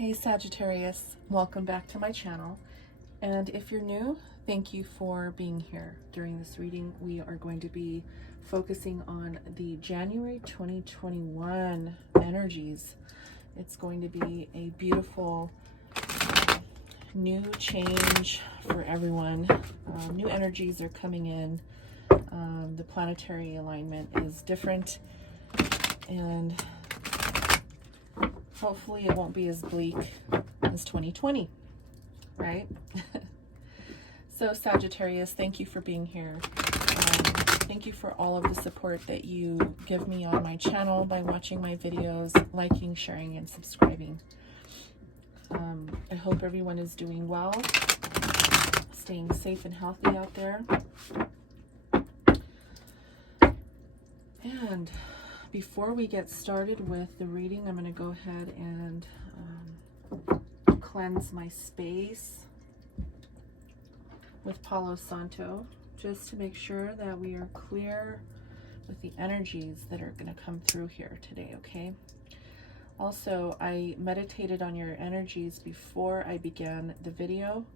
Hey Sagittarius, welcome back to my channel. And if you're new, thank you for being here. During this reading, we are going to be focusing on the January 2021 energies. It's going to be a beautiful new change for everyone. New energies are coming in. The planetary alignment is different, and hopefully it won't be as bleak as 2020, right? So Sagittarius, thank you for being here. Thank you for all of the support that you give me on my channel by watching my videos, liking, sharing, and subscribing. I hope everyone is doing well, staying safe and healthy out there. And before we get started with the reading, I'm going to go ahead and cleanse my space with Palo Santo, just to make sure that we are clear with the energies that are going to come through here today, okay? Also, I meditated on your energies before I began the video.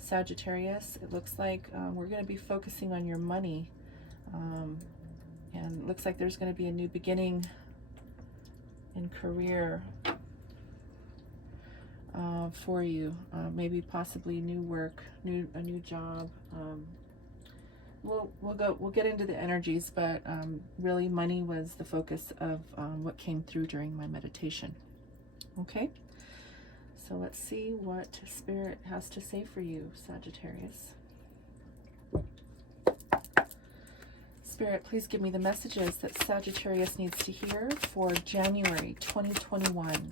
Sagittarius, it looks like we're going to be focusing on your money. And it looks like there's going to be a new beginning in career for you. Maybe possibly new work, a new job. We'll get into the energies, but really money was the focus of what came through during my meditation. Okay, so let's see what Spirit has to say for you, Sagittarius. Spirit, please give me the messages that Sagittarius needs to hear for January 2021.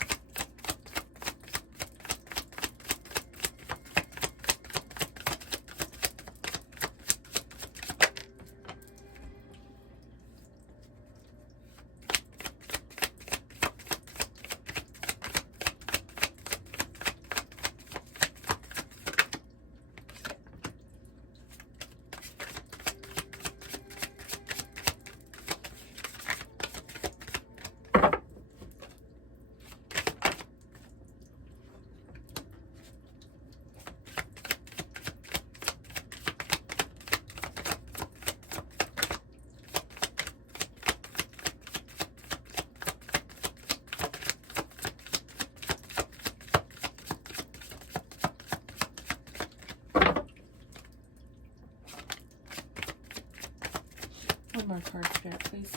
One more card, Spirit, please.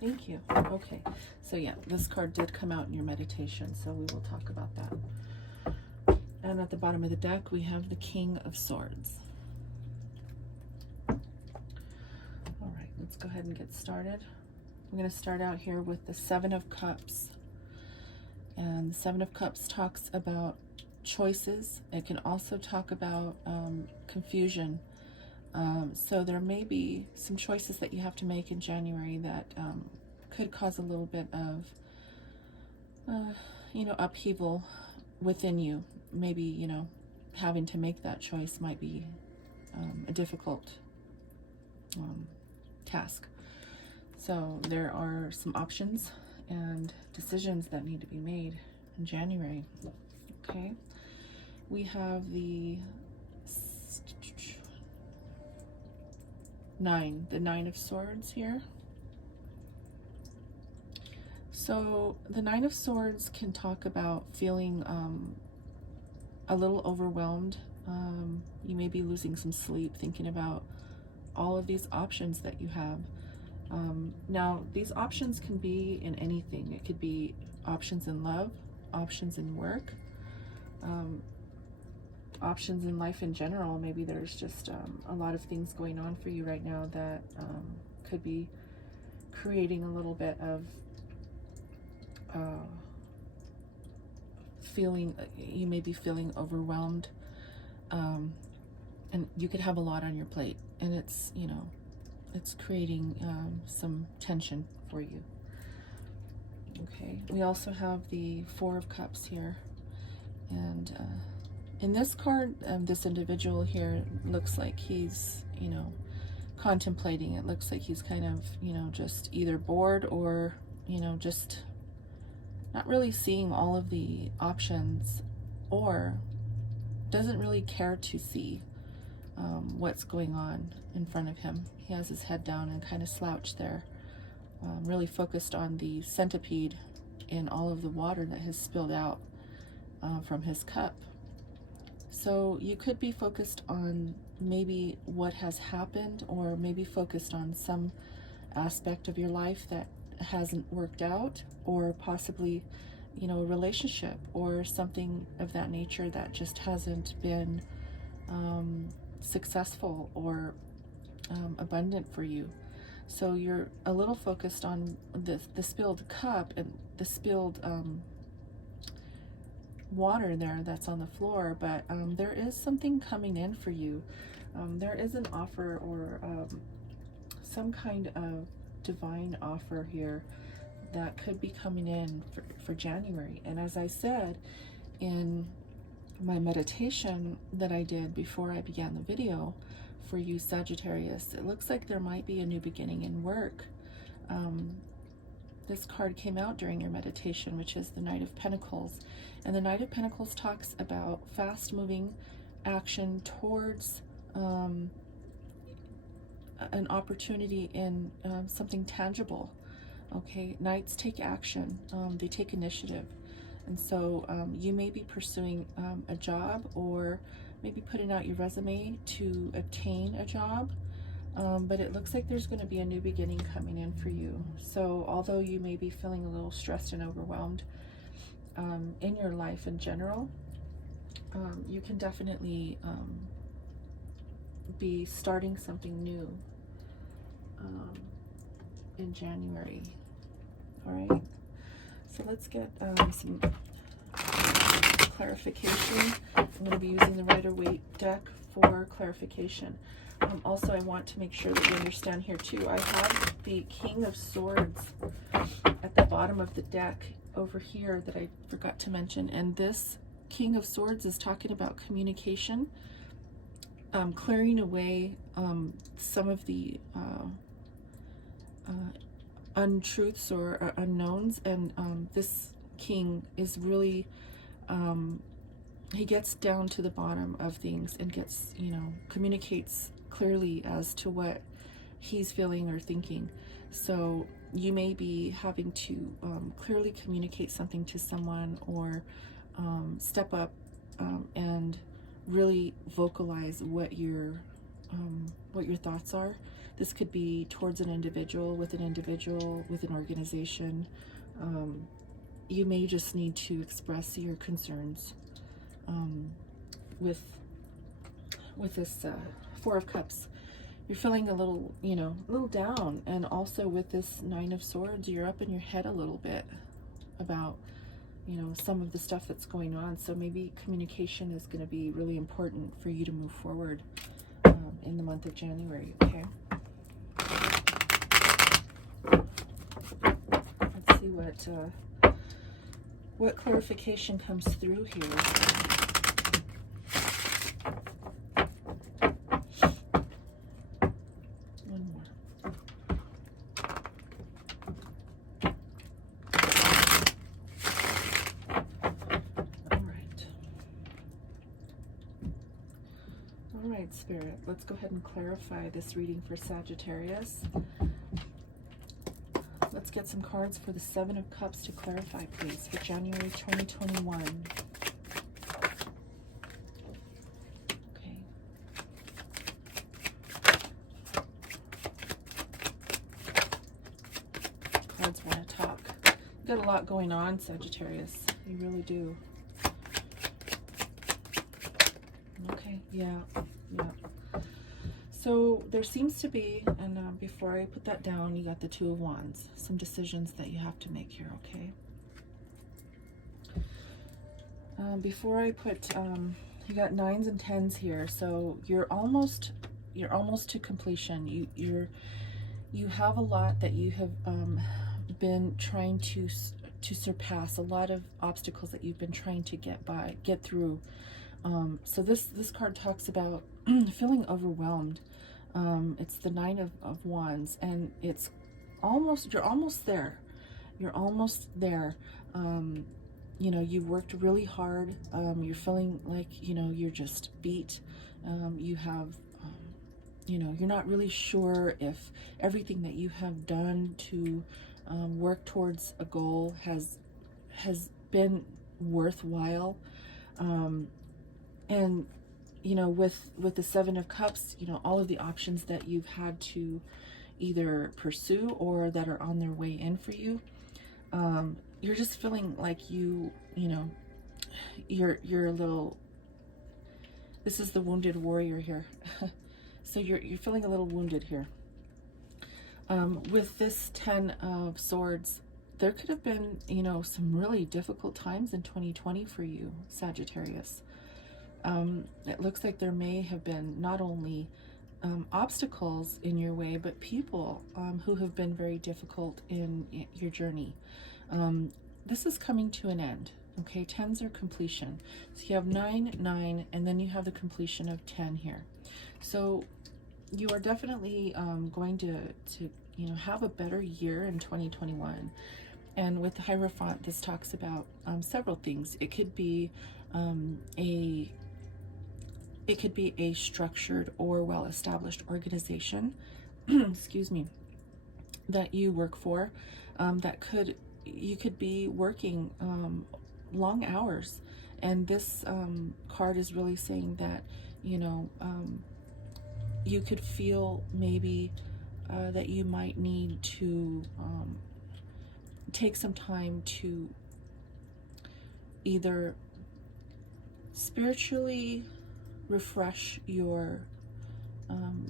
Thank you. Okay, so yeah, this card did come out in your meditation, so we will talk about that. And at the bottom of the deck, we have the King of Swords. All right, let's go ahead and get started. We're going to start out here with the Seven of Cups. And the Seven of Cups talks about choices. It can also talk about confusion. So there may be some choices that you have to make in January that could cause a little bit of, upheaval within you. Maybe, having to make that choice might be a difficult task. So there are some options and decisions that need to be made in January. Okay, we have the Nine of Swords here. So the Nine of Swords can talk about feeling a little overwhelmed. You may be losing some sleep thinking about all of these options that you have. Now, these options can be in anything. It could be options in love, options in work, options in life in general. Maybe there's just a lot of things going on for you right now that could be creating a little bit of you may be feeling overwhelmed, and you could have a lot on your plate, and it's creating some tension for you. Okay, we also have the Four of Cups here, and in this card, this individual here looks like he's, contemplating. It looks like he's kind of, you know, just either bored or, you know, just not really seeing all of the options, or doesn't really care to see what's going on in front of him. He has his head down and kind of slouched there, really focused on the centipede in all of the water that has spilled out from his cup. So you could be focused on maybe what has happened, or maybe focused on some aspect of your life that hasn't worked out, or possibly, you know, a relationship or something of that nature that just hasn't been successful or abundant for you. So you're a little focused on the spilled cup and the spilled water there that's on the floor, but there is something coming in for you. There is an offer, or some kind of divine offer here that could be coming in for January. And as I said in my meditation that I did before I began the video for you Sagittarius, it looks like there might be a new beginning in work. This card came out during your meditation, which is the Knight of Pentacles. And the Knight of Pentacles talks about fast-moving action towards an opportunity in something tangible. Okay, Knights take action, they take initiative. And so you may be pursuing a job, or maybe putting out your resume to obtain a job. But it looks like there's going to be a new beginning coming in for you. So although you may be feeling a little stressed and overwhelmed in your life in general, you can definitely be starting something new in January. All right, so let's get some clarification. I'm going to be using the Rider-Waite deck for clarification. Also, I want to make sure that you understand here too, I have the King of Swords at the bottom of the deck over here that I forgot to mention. And this King of Swords is talking about communication, clearing away some of the untruths or unknowns. And this king is really, he gets down to the bottom of things and gets, you know, communicates clearly as to what he's feeling or thinking. So you may be having to clearly communicate something to someone, or step up and really vocalize what your thoughts are. This could be towards an individual, with an organization. You may just need to express your concerns with this Four of Cups. You're feeling a little, you know, a little down. And also with this Nine of Swords, you're up in your head a little bit about, you know, some of the stuff that's going on. So maybe communication is going to be really important for you to move forward in the month of January, okay? Let's see what clarification comes through here. One more. All right, Spirit, let's go ahead and clarify this reading for Sagittarius. Let's get some cards for the Seven of Cups to clarify, please, for January 2021. Okay. Cards want to talk. You've got a lot going on, Sagittarius. You really do. Okay, yeah. So there seems to be, and before I put that down, you got the Two of Wands. Some decisions that you have to make here, okay? Before I put, you got 9s and 10s here, so you're almost to completion. You have a lot that you have been trying to surpass, a lot of obstacles that you've been trying to get through. So this card talks about feeling overwhelmed. It's the Nine of Wands, and it's almost, you're almost there. You're almost there. You know, you've worked really hard. You're feeling like, you know, you're just beat. You have, you know, you're not really sure if everything that you have done to work towards a goal has been worthwhile. And you know, with the Seven of Cups, you know, all of the options that you've had to either pursue or that are on their way in for you, you're just feeling like you know, you're a little, this is the wounded warrior here. So you're feeling a little wounded here. With this Ten of Swords, there could have been, you know, some really difficult times in 2020 for you, Sagittarius. It looks like there may have been not only obstacles in your way, but people who have been very difficult in your journey. This is coming to an end. Okay, tens are completion. So you have 9, 9, and then you have the completion of 10 here. So you are definitely going to you know, have a better year in 2021. And with the Hierophant, this talks about several things. It could be a structured or well-established organization, excuse me, that you work for. You could be working long hours, and this card is really saying that, you know, you could feel maybe that you might need to take some time to either spiritually refresh your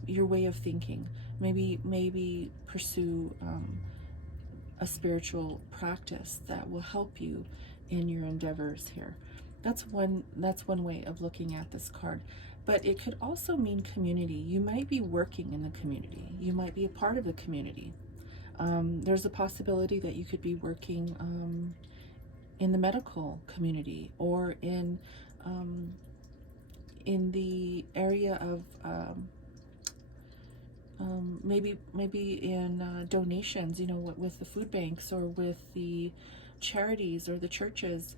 way of thinking. Maybe pursue a spiritual practice that will help you in your endeavors here. That's one way of looking at this card. But it could also mean community. You might be working in the community. You might be a part of the community. There's a possibility that you could be working in the medical community, or in the area of maybe in donations, you know, with the food banks or with the charities or the churches,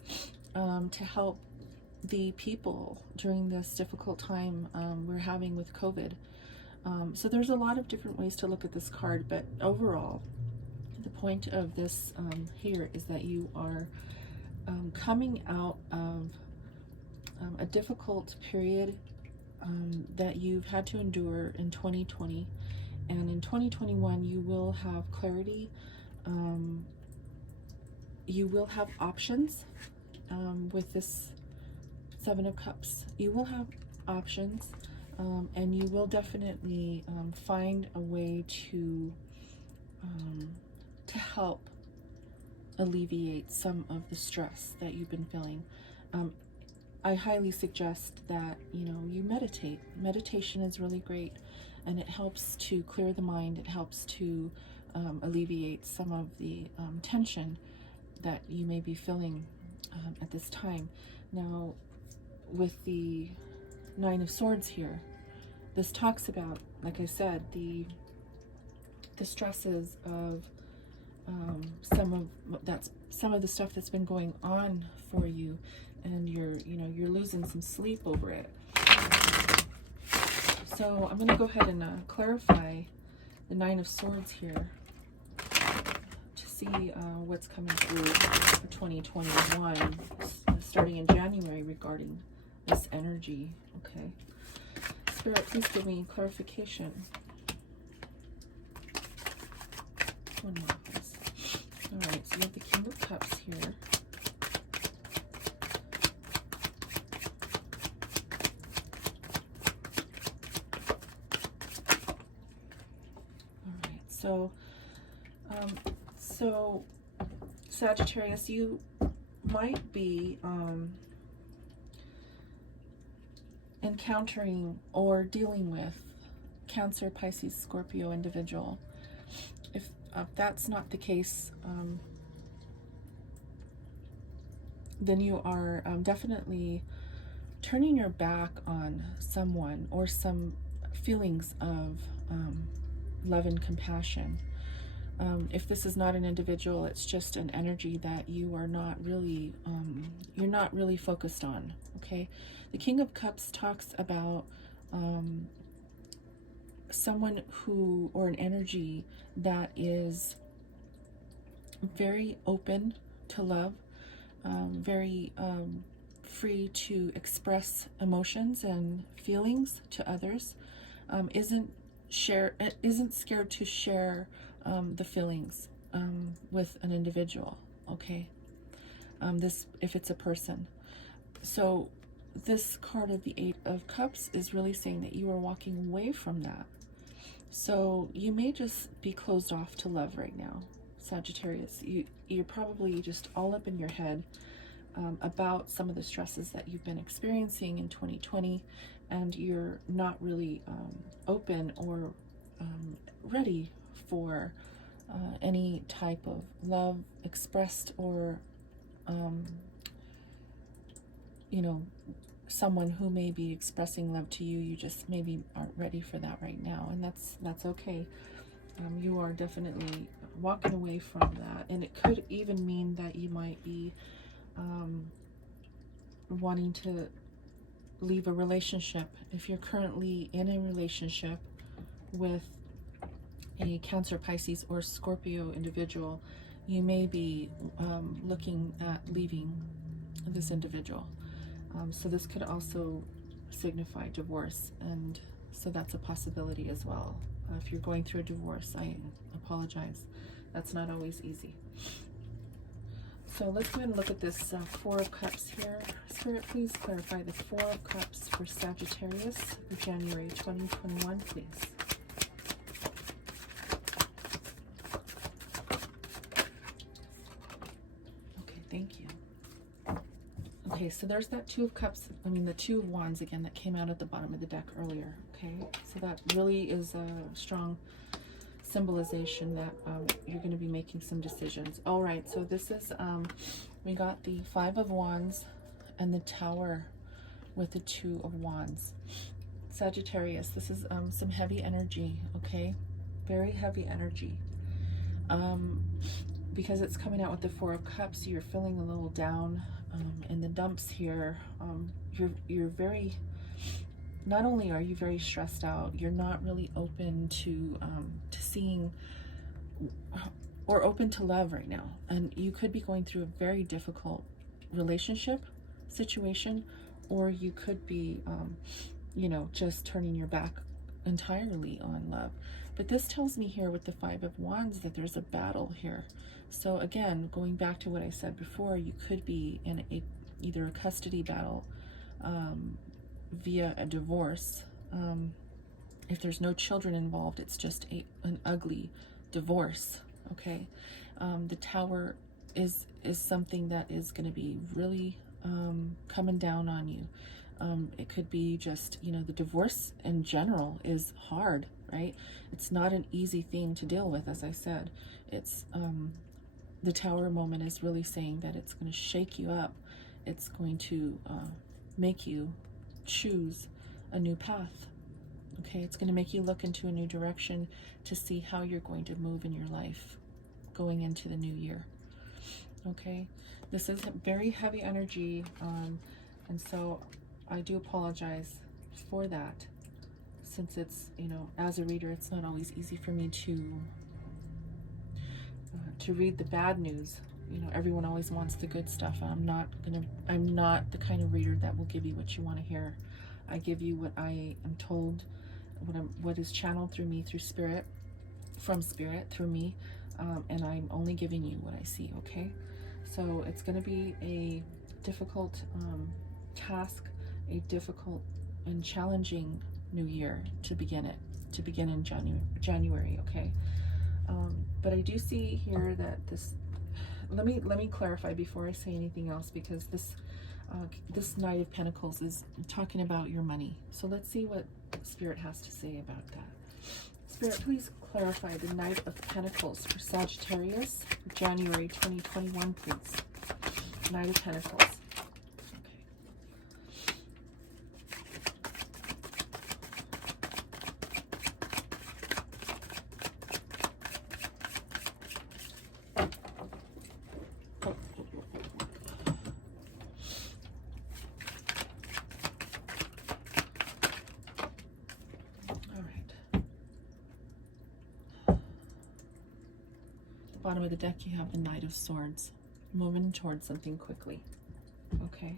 to help the people during this difficult time we're having with COVID. So there's a lot of different ways to look at this card, but overall, the point of this here is that you are coming out of a difficult period that you've had to endure in 2020, and in 2021 you will have clarity. You will have options with this Seven of Cups. You will have options, and you will definitely find a way to help alleviate some of the stress that you've been feeling. I highly suggest that, you know, you meditate. Meditation is really great, and it helps to clear the mind. It helps to alleviate some of the tension that you may be feeling at this time. Now, with the Nine of Swords here, this talks about, like I said, the stresses of some of the stuff that's been going on for you, and you're losing some sleep over it. So I'm going to go ahead and clarify the Nine of Swords here to see what's coming through for 2021, starting in January, regarding this energy. Okay, Spirit, please give me clarification. One more, please. All right, so you have the King of Cups here. All right, so Sagittarius, you might be encountering or dealing with Cancer, Pisces, Scorpio individual. If that's not the case, then you are definitely turning your back on someone or some feelings of love and compassion. If this is not an individual, it's just an energy that you are not really, you're not really focused on, okay? The King of Cups talks about someone who, or an energy that is very open to love, very free to express emotions and feelings to others, isn't scared to share the feelings with an individual, okay? This, if it's a person. So this card of the Eight of Cups is really saying that you are walking away from that. So you may just be closed off to love right now, Sagittarius. You're probably just all up in your head about some of the stresses that you've been experiencing in 2020, and you're not really open or ready for any type of love expressed, or you know, someone who may be expressing love to you. You just maybe aren't ready for that right now, and that's okay. You are definitely walking away from that, and it could even mean that you might be wanting to leave a relationship. If you're currently in a relationship with a Cancer, Pisces, or Scorpio individual, you may be looking at leaving this individual. So this could also signify divorce, and so that's a possibility as well. If you're going through a divorce, I apologize. That's not always easy. So let's go ahead and look at this Four of Cups here. Spirit, please clarify the Four of Cups for Sagittarius for January 2021, please. Okay, thank you. Okay, so there's that Two of Cups, the Two of Wands again that came out at the bottom of the deck earlier, okay? So that really is a strong symbolization that you're going to be making some decisions. All right, so this is, we got the Five of Wands and the Tower with the Two of Wands. Sagittarius, this is some heavy energy, okay? Very heavy energy. Because it's coming out with the Four of Cups, you're feeling a little down in the dumps here. You're very, not only are you very stressed out, you're not really open to seeing or open to love right now. And you could be going through a very difficult relationship situation, or you could be, you know, just turning your back entirely on love. But this tells me here with the Five of Wands that there's a battle here. So again, going back to what I said before, you could be in either a custody battle via a divorce. If there's no children involved, it's just an ugly divorce, okay? The Tower is something that is going to be really coming down on you. It could be just, you know, the divorce in general is hard, right? It's not an easy thing to deal with, as I said. It's the Tower moment is really saying that it's going to shake you up. It's going to make you choose a new path. Okay, it's going to make you look into a new direction to see how you're going to move in your life going into the new year. Okay, this is very heavy energy, and so I do apologize for that, since it's, you know, as a reader, it's not always easy for me to read the bad news. You know, everyone always wants the good stuff, and I'm not the kind of reader that will give you what you want to hear. I give you what I am told, what is channeled through me, through spirit, from spirit, through me, and I'm only giving you what I see, okay? So it's going to be a difficult task, a difficult and challenging new year to begin in January, okay? But I do see here that this, let me clarify before I say anything else, because this Knight of Pentacles is talking about your money. So let's see what Spirit has to say about that. Spirit, please clarify the Knight of Pentacles for Sagittarius, January 2021, please. Knight of Pentacles. bottom of the deck, you have the Knight of Swords, moving towards something quickly. Okay.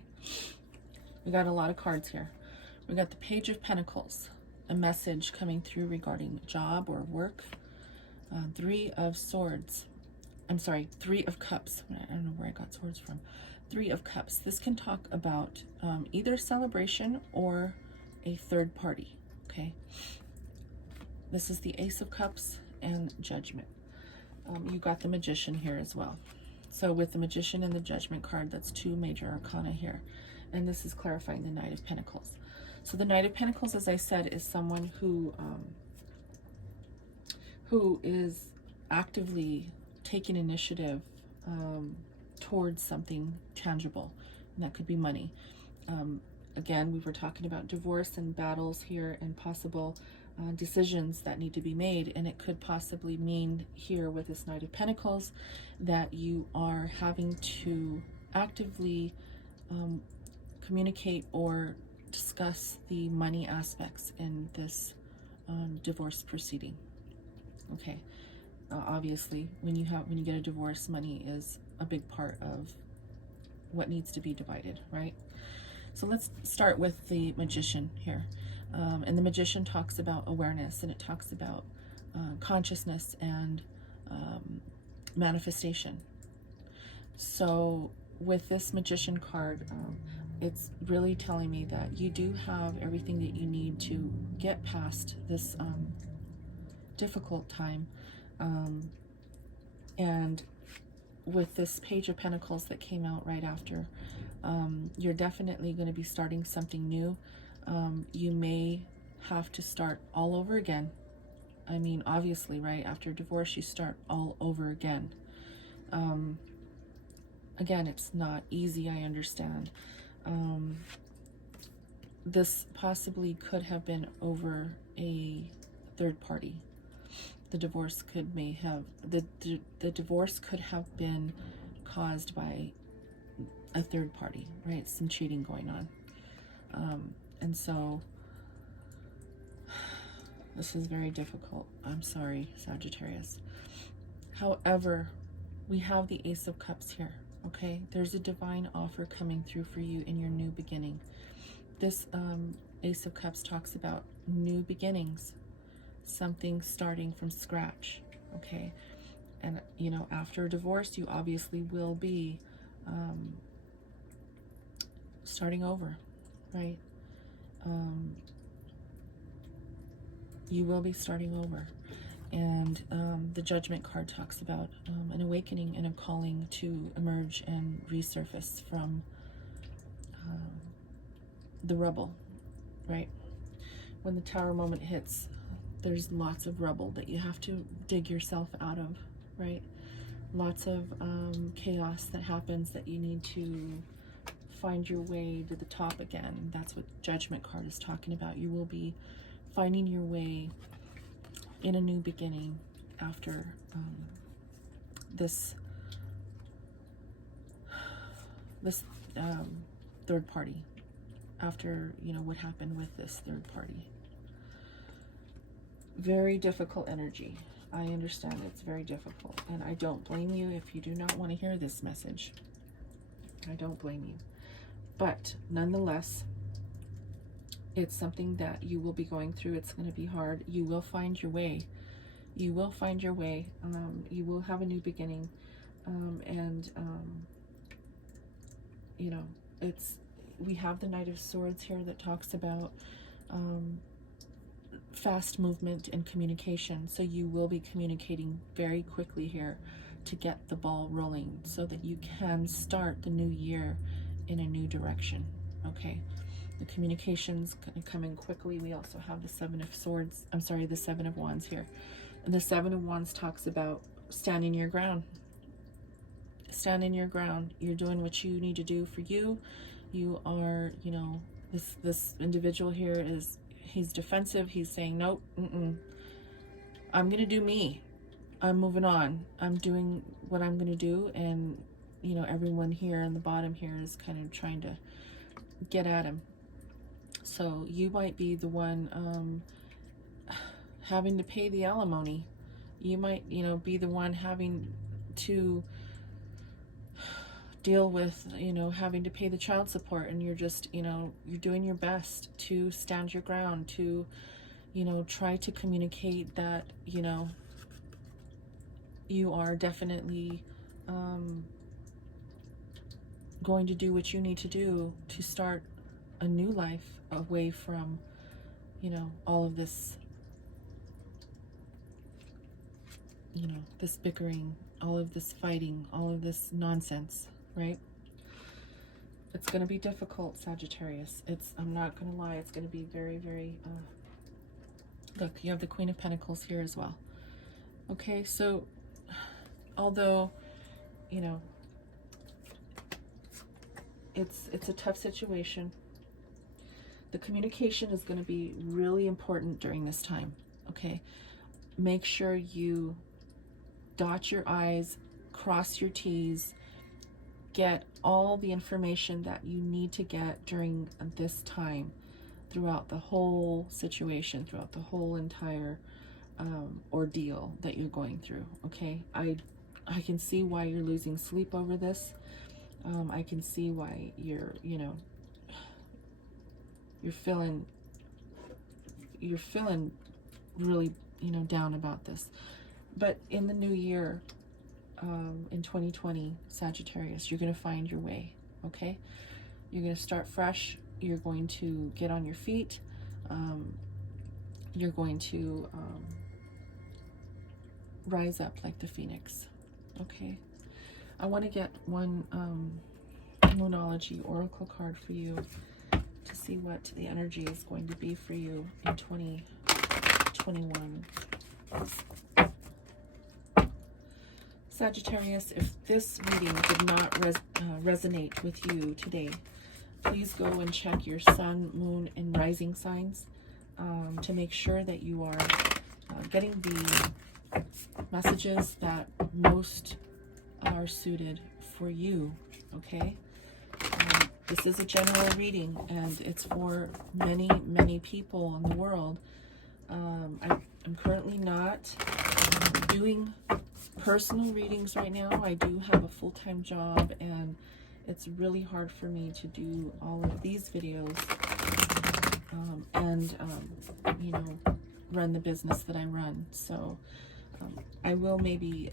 We got a lot of cards here. We got the Page of Pentacles, a message coming through regarding job or work. Three of Swords. I'm sorry, Three of Cups. I don't know where I got swords from. Three of Cups. This can talk about either celebration or a third party. Okay. This is the Ace of Cups and Judgment. You got the Magician here as well. So with the Magician and the Judgment card, that's two major arcana here. And this is clarifying the Knight of Pentacles. So the Knight of Pentacles, as I said, is someone who is actively taking initiative towards something tangible. And that could be money. Again, we were talking about divorce and battles here and possible decisions that need to be made, and it could possibly mean here with this Knight of Pentacles that you are having to actively communicate or discuss the money aspects in this divorce proceeding. Okay, obviously when you get a divorce, money is a big part of what needs to be divided, right? So let's start with the Magician here. And the Magician talks about awareness, and it talks about consciousness and manifestation. So with this Magician card, it's really telling me that you do have everything that you need to get past this difficult time. And with this Page of Pentacles that came out right after, you're definitely going to be starting something new. You may have to start all over again. I mean, obviously, right? After divorce, you start all over again. Again, it's not easy, I understand. This possibly could have been over a third party. The divorce could the divorce could have been caused by a third party, right? Some cheating going on. And so this is very difficult. I'm sorry, Sagittarius. However, we have the Ace of Cups here, okay? There's a divine offer coming through for you in your new beginning. This Ace of Cups talks about new beginnings, something starting from scratch, okay? And, you know, after a divorce, you obviously will be starting over, right? You will be starting over. And the Judgment card talks about an awakening and a calling to emerge and resurface from the rubble, right? When the Tower moment hits, there's lots of rubble that you have to dig yourself out of, right? Lots of chaos that happens that you need to find your way to the top again. That's what Judgment card is talking about. You will be finding your way in a new beginning after this third party, after, you know, what happened with this third party. Very difficult energy. I understand it's very difficult, and I don't blame you if you do not want to hear this message. I don't blame you. But nonetheless, it's something that you will be going through. It's going to be hard. You will find your way. You will find your way. You will have a new beginning. You know, we have the Knight of Swords here that talks about fast movement and communication. So you will be communicating very quickly here to get the ball rolling so that you can start the new year in a new direction. Okay. The communication's going to come in quickly. We also have the Seven of Swords. I'm sorry, the Seven of Wands here. And the Seven of Wands talks about standing your ground. Stand your ground. You're doing what you need to do for you. You are, you know, this individual here he's defensive. He's saying, nope, I'm going to do me. I'm moving on. I'm doing what I'm going to do. And, you know, everyone here in the bottom here is kind of trying to get at him. So you might be the one having to pay the alimony. You might, you know, be the one having to deal with, you know, having to pay the child support, and you're just, you know, you're doing your best to stand your ground, to, you know, try to communicate that, you know, you are definitely going to do what you need to do to start a new life away from, you know, all of this, you know, this bickering, all of this fighting, all of this nonsense, right? It's going to be difficult, Sagittarius. I'm not going to lie, it's going to be very, very, look, you have the Queen of Pentacles here as well. Okay, so although, you know, it's a tough situation, the communication is going to be really important during this time, okay? Make sure you dot your I's, cross your T's, get all the information that you need to get during this time, throughout the whole situation, throughout the whole entire ordeal that you're going through, okay? I can see why you're losing sleep over this. I can see why you're, you know, you're feeling really, you know, down about this. But in the new year, in 2020, Sagittarius, you're going to find your way, okay? You're going to start fresh. You're going to get on your feet. You're going to rise up like the phoenix, okay? I want to get one Moonology Oracle card for you to see what the energy is going to be for you in 2021. Sagittarius, if this reading did not resonate with you today, please go and check your sun, moon, and rising signs to make sure that you are getting the messages that most are suited for you, okay? This is a general reading, and it's for many, many people in the world. I'm currently not doing personal readings right now. I do have a full-time job, and it's really hard for me to do all of these videos and you know, run the business that I run. So I will maybe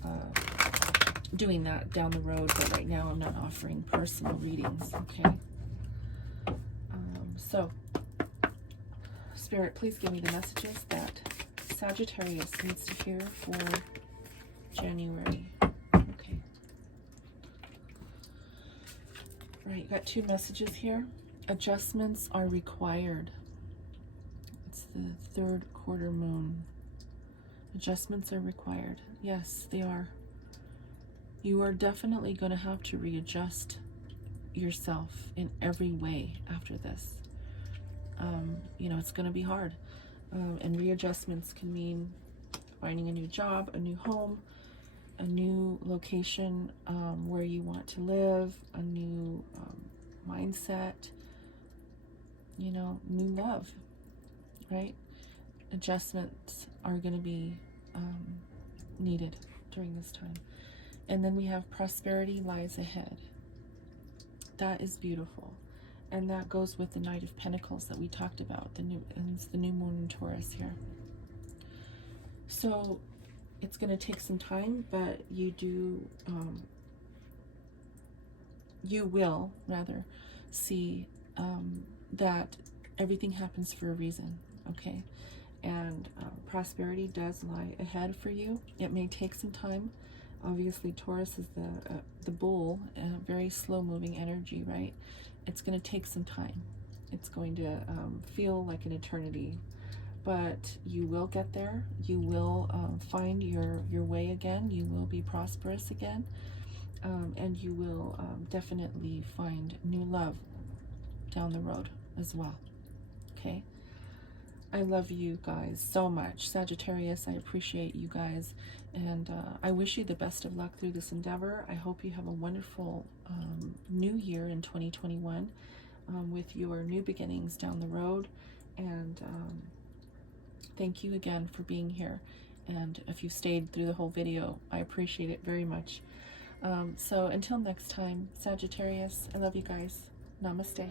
doing that down the road, but right now I'm not offering personal readings, okay? So Spirit, please give me the messages that Sagittarius needs to hear for January. Okay. Right, got two messages here. Adjustments are required. It's the third quarter moon. Adjustments are required. Yes, they are. You are definitely going to have to readjust yourself in every way after this. You know, it's going to be hard. And readjustments can mean finding a new job, a new home, a new location where you want to live, a new mindset, you know, new love, right? Adjustments are going to be needed during this time. And then we have prosperity lies ahead. That is beautiful. And that goes with the Knight of Pentacles that we talked about. It's the new moon in Taurus here. So it's going to take some time, but you will rather see that everything happens for a reason, okay? And prosperity does lie ahead for you. It may take some time. Obviously, Taurus is the bull, very slow-moving energy, right? It's going to take some time. It's going to feel like an eternity, but you will get there. You will find your way again. You will be prosperous again, and you will definitely find new love down the road as well, okay? I love you guys so much. Sagittarius, I appreciate you guys, and I wish you the best of luck through this endeavor. I hope you have a wonderful new year in 2021 with your new beginnings down the road, and thank you again for being here. And if you stayed through the whole video, I appreciate it very much. So until next time, Sagittarius, I love you guys. Namaste.